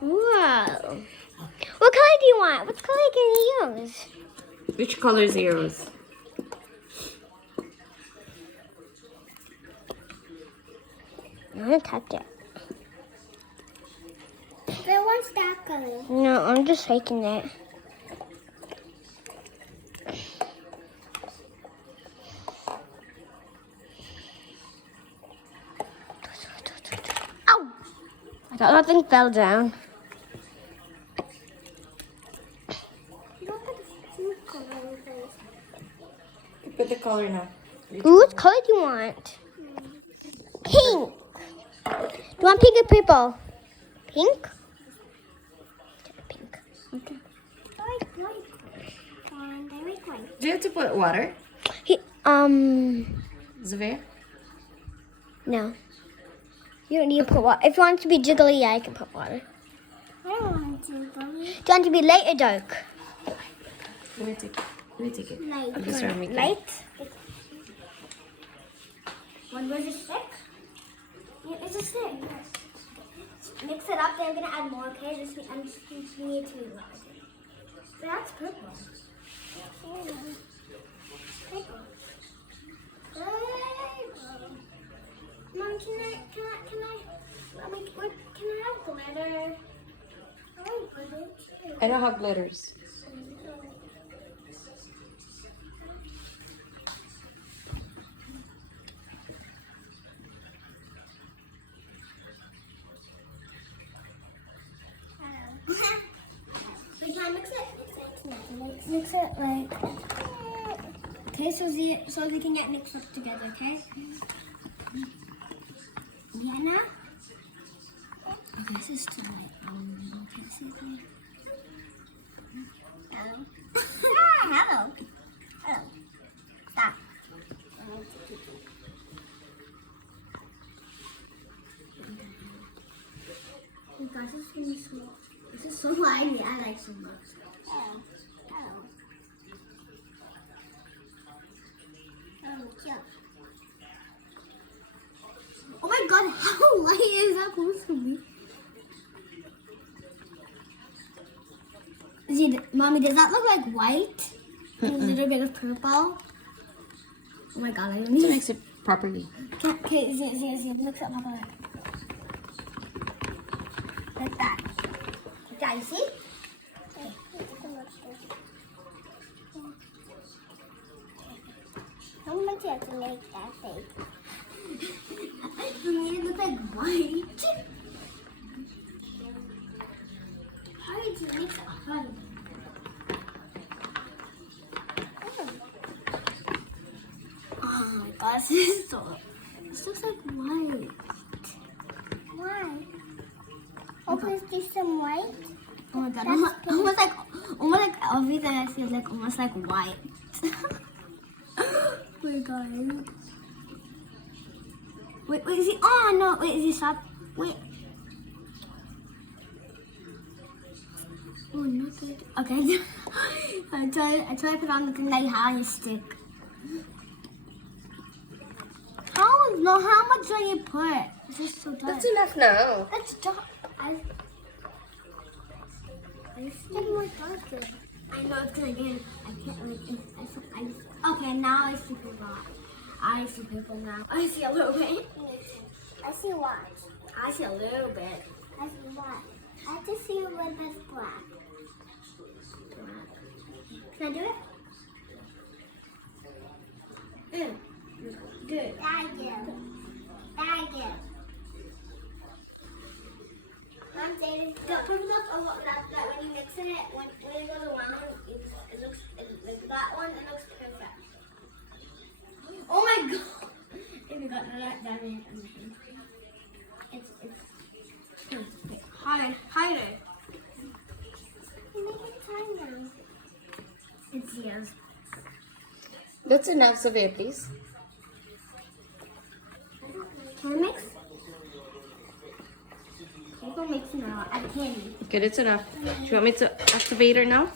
Whoa. What color do you want? What color can you use? Which color is yours? I'm gonna touch it. I want that color. No, I'm just shaking it. Ow! I thought that thing fell down. You don't put the food color in first. Put the color now. Ooh, what color do you want? Pink! Do you want pink or purple? Pink? Pink. Okay. I like white. And I like white. Do you have to put water, Zavir? No. You don't need to put water. If you want it to be jiggly, yeah, you can put water. I don't want to, Mommy. Do you want it to be light or dark? Let me take it. Let me take it. Light. I'm just trying to make it. Light? What was it, stick? Yeah, it's a stick. Mix it up, then I'm gonna add more, okay? I'm just need to relax it. That's purple. Purple. Purple. Mom, can I, Mommy, what, can I have glitter? I like glitter too. I don't have glitters. We can mix it. Mix it like. Okay, so they can get mixed up together. Okay. Yeah, now. Okay, this is too light. Okay, see there. Hello. Hello. Hello. Stop. Oh gosh, this is really small. This is so slimy. I like so much. Hello. Hello. Oh, cute. Oh my god, how light is that supposed to be? See, Mommy, does that look like white? A little bit of purple? Oh my god, I don't To need mix it properly. Okay, see, mix it properly. Like that. Like that, you see? Okay. How much you have to make that thing? You need to look like white. How did you mix it? Oh my gosh, this looks like white. Why? Oh, please do some white. Oh my god, almost like everything I see is like almost like white. Oh my god. Wait, is he? Oh no, wait, is he stop? Wait. Oh, not good. Okay, I try to put on the thing that you have on your stick. How much do you put? This is so dark. That's enough now. That's dark. I think more darker. I know it's gonna get. I can't like. Okay, now I see purple. I see purple now. I see a little bit. I see white. I see a little bit. I see white. I just see a little bit of black. Can I do it? Good. Thank you. Thank you. Mom, say the purple looks a lot that when you mix it, when it goes around, it looks like that one. It looks perfect. Oh my god! If you got that down in it's higher. Make it tiny. It's yours. That's enough, Zavir, please. Can I mix? I'm gonna mix now. I can. Okay, that's enough. Do you want me to activate her now?